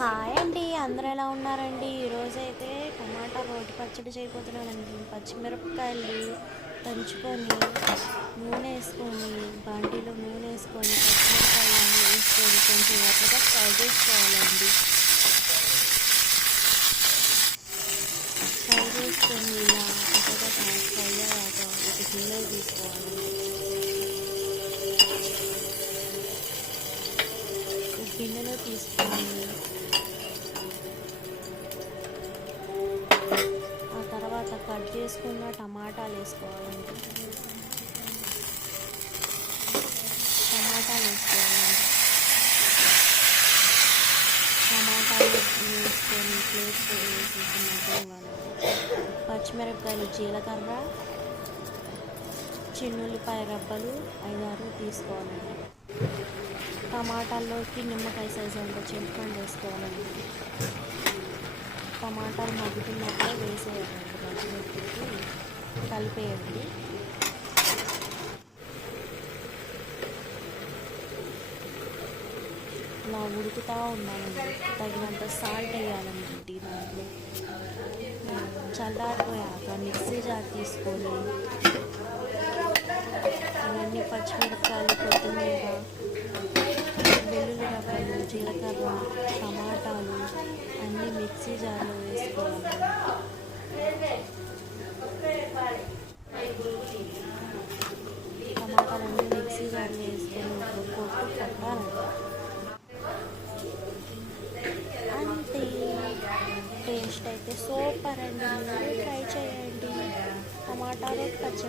Hi అండి అందరూ ఎలా ఉన్నారండి? ఈరోజు అయితే టమాటా రోటి పచ్చడి చేయబోతున్నానండి. పచ్చిమిరపకాయలు దంచుకొని నూనె వేసుకొని బండిలో నూనె వేసుకొని పచ్చిమిరపకాయలు వేసుకొని కొంచెం ఎర్రగా ఫ్రై చేసుకోవాలండి. ఫ్రై చేసుకొని ఇలా ఎర్రగా ఫ్రై అయ్యాక ఒక గిన్నె తీసుకోవాలండి గిన్నెలో తీసుకొని కట్ చేసుకున్న టమాటాలు వేసుకోవాలండి. టమాటాలు వేసుకోవాలండి. టమాటాలు వేసుకొని ప్లేట్ వేసేసినట్టు పచ్చిమిరపకాయలు జీలకర్ర చిన్నుల్లిపాయ రబ్బలు ఐదారు తీసుకోవాలండి. టమాటాల్లోకి నిమ్మకాయ సైజు అంత చింతపండు వేసుకోవాలండి. టమాటాలు మగ్గుతున్నప్పుడే వేసేయాలండి మగ్గినప్పటికి కలిపేయండి. ఇలా ఉడుకుతూ ఉన్నానండి తగినంత సాల్ట్ వేయాలండి దాంట్లో. చల్లారిపోయాక మిక్సీ జార్ తీసుకొని అవన్నీ పచ్చిమిరపకాయలు మిక్సీ జార్లో వేసుకోవాలి టమాటాలన్నీ మిక్సీ జార్లో వేసుకొని ఒక కొట్టు కొట్టాలి అంతే టేస్ట్ అయితే సూపర్ అండి ట్రై చేయండి టమాటా రోటి పచ్చడి